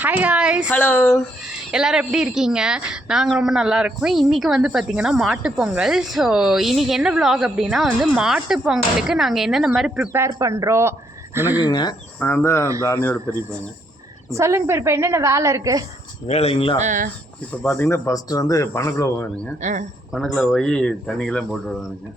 Hi guys, hello, எல்லோரும் எப்படி இருக்கீங்க? நாங்கள் ரொம்ப நல்லா இருக்கோம். இன்றைக்கி வந்து பார்த்திங்கன்னா மாட்டுப்பொங்கல். ஸோ இன்றைக்கி என்ன விலாக் அப்படின்னா வந்து மாட்டுப்பொங்கலுக்கு நாங்கள் என்னென்ன மாதிரி ப்ரிப்பேர் பண்ணுறோம். எனக்குங்க, நான் தான் தாரணியோட பெரியப்பாங்க. சொல்லுங்க பெரியப்பா, என்னென்ன வேலை இருக்குது? வேலைங்களா? இப்போ பார்த்தீங்கன்னா ஃபஸ்ட்டு வந்து பணக்குள்ள போவேனுங்க. பணக்குள்ள போய் தண்ணிக்கெல்லாம் போட்டு வருவானுங்க.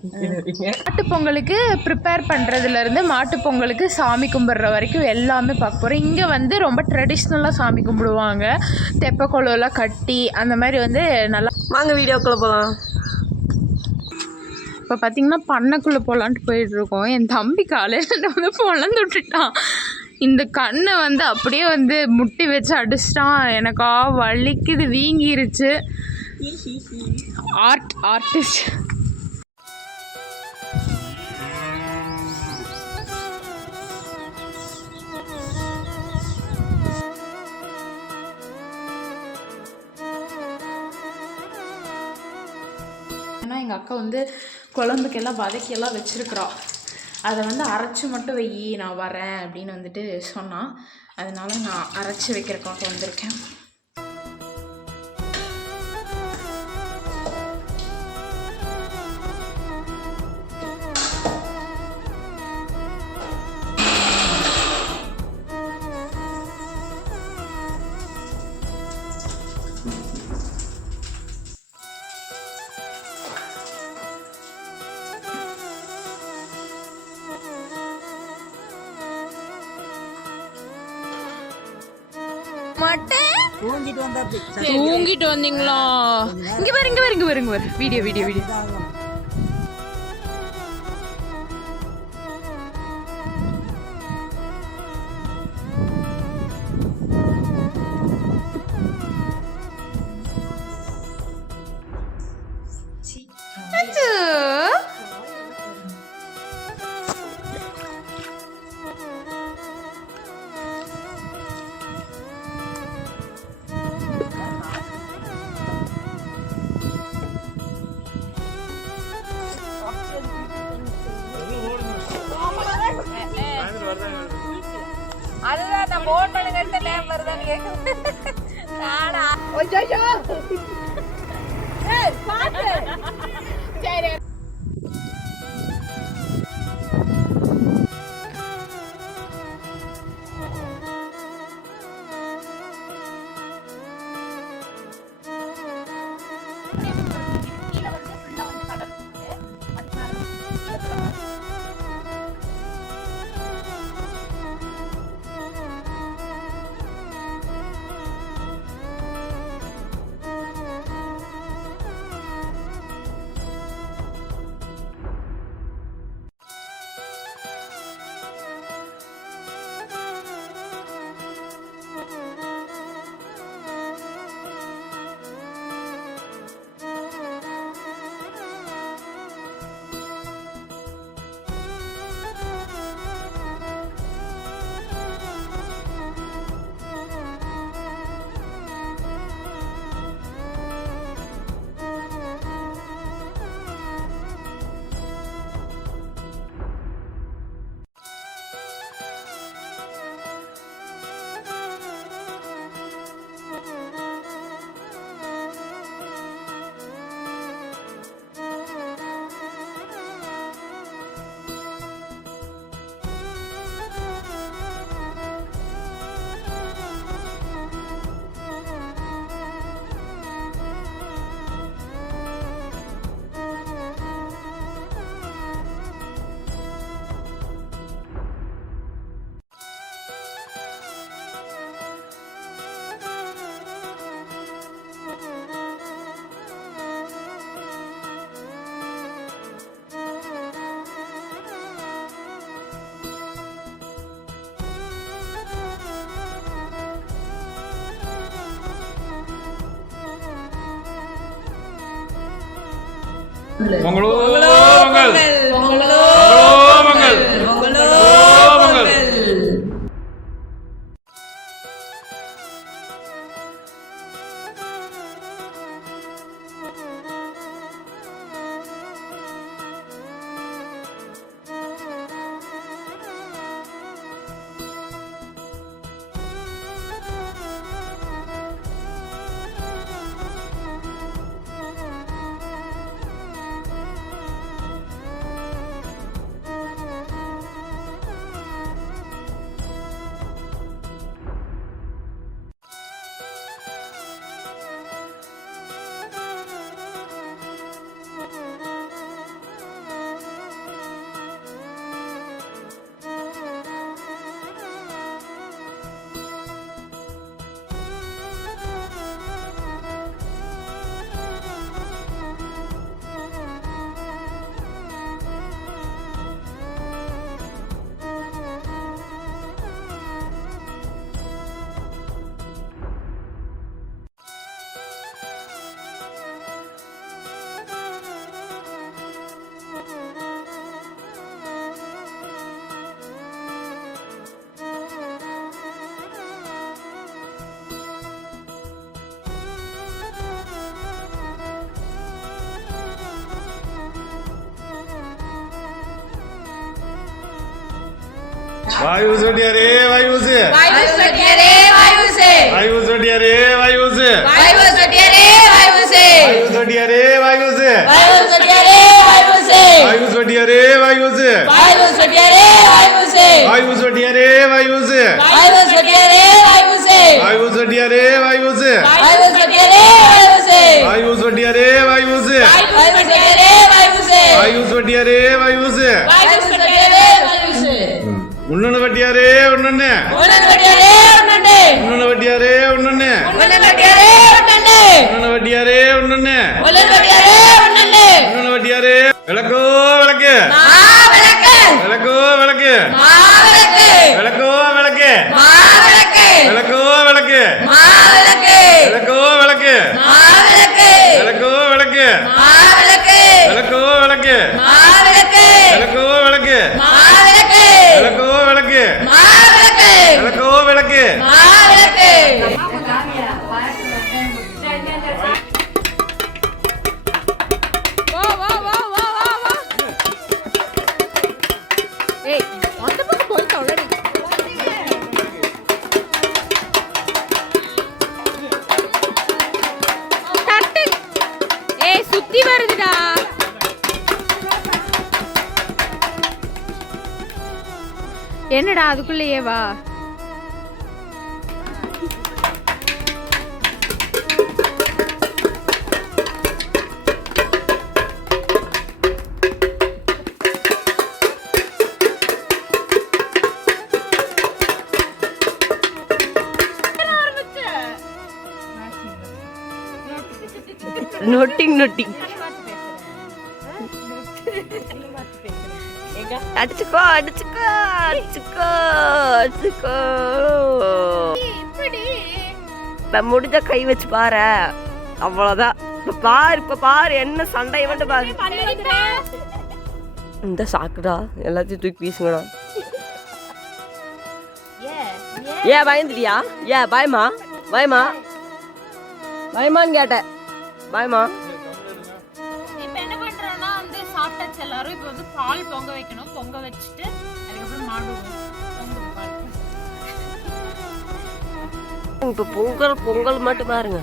மாட்டுப்பொங்கலுக்கு ப்ரிப்பேர் பண்ணுறதுலேருந்து மாட்டுப்பொங்கலுக்கு சாமி கும்பிட்ற வரைக்கும் எல்லாமே பார்க்க போகிறோம். இங்கே வந்து ரொம்ப ட்ரெடிஷ்னலாக சாமி கும்பிடுவாங்க. தெப்பக்குளம்லாம் கட்டி அந்த மாதிரி வந்து நல்லா. வாங்க வீடியோக்குள்ளே போகலாம். இப்போ பார்த்திங்கன்னா பண்ணைக்குள்ளே போகலான்ட்டு போயிட்டுருக்கோம். என் தம்பி காலையில் வந்து பொழந்து விட்டுட்டான். இந்த கண்ணை வந்து அப்படியே வந்து முட்டி வச்சு அடிச்சிட்டான். எனக்கா வலிக்குது, வீங்கிருச்சு. ஆர்டிஸ்ட் ஏன்னா எங்கள் அக்கா வந்து குழம்புக்கெல்லாம் வதக்கியெல்லாம் வச்சுருக்குறா. அதை வந்து அரைச்சி மட்டும் வை, நான் வரேன் அப்படின்னு வந்துட்டு சொன்னான். அதனால நான் அரைச்சி வைக்கிறக்காக வந்திருக்கேன். தூங்கிட்டு வந்தீங்களா? இங்க பாரு வீடியோ அதுதான் நான் போன் பண்ணுங்க நேம் வருதான்னு கேட்குறேன். நானா சரி. பொங்கலோ பொங்கல், பொங்கலோ பொங்கல், பொங்கலோ பொங்கல். வாயு சொட்டியாரே வாயுசு வாயு சொட்டியாரே வாயுசே வாயு சொட்டியாரே வாயுசு வாயு சொட்டியாரே வாயுசே வாயு சொட்டியாரே வாயுசு வாயு சொட்டியாரே வாயுசே வாயு சொட்டியாரே வாயுசு வாயு சொட்டியாரே வாயுசே வாயு சொட்டியாரே வாயுசு வாயு சொட்டியாரே வாயுசே வாயு சொட்டியாரே வாயுசு வாயு சொட்டியாரே வாயுசே வாயு சொட்டியாரே வாயுசு வாயு சொட்டியாரே வாயுசே வாயு சொட்டியாரே வாயுசு வாயு சொட்டியாரே வாயுசே உன்னொன்னு வட்டியாரே ஒன்னொன்னு ஒன்னு வட்டியாரே ஒன்னே உன்னொன்னு வட்டியாரே ஒன்னொன்னு ஒன்னு வட்டியாரே ஒன்னே உன்னொன்னு வட்டியாரே ஒன்னொன்னு ஒன்னு வட்டியாரே ஒன்னே உன்னொன்னு வட்டியாரே விளக்கோ விளக்கு விளக்கு விளக்கோ விளக்கு விளக்கு விளக்கோ விளக்கு விளக்கு விளக்கோ விளக்கு விளக்கு விளக்கோ விளக்கு விளக்கு விளக்கோ விளக்கு விளக்கு விளக்கோ விளக்கு விளக்கு விளக்கோ விளக்கு விளக்கு விளக்கோ விளக்கு விளக்கு விளக்கோ விளக்கு விளக்கு சுத்தி வருதுடா. என்னடா அதுக்குள்ளேயே வா. நொட்டிங் அடிச்சுக்கோ அடிச்சுக்கோ அடிச்சுக்கோ அடிச்சுக்கோ நான் முடிஞ்ச கை வச்சு பாரு அவ்வளவுதான். இப்ப பாரு என்ன சண்டை மட்டும் பாரு. இந்த சாக்குடா எல்லாத்தையும் தூக்கி வீசுங்கடா. ஏன் பயந்துட்டியா? ஏன் பயமான்னு கேட்டேன். பயமா? இப்போ என்ன பண்றோம்னா வந்து சாப்பிட்டாச்சு எல்லாரும். இப்போ வந்து பால் பொங்க வைக்கணும். பொங்க வச்சுட்டு அதுக்கப்புறம் மாடு இப்ப பொங்கல் மட்டும் பாருங்க.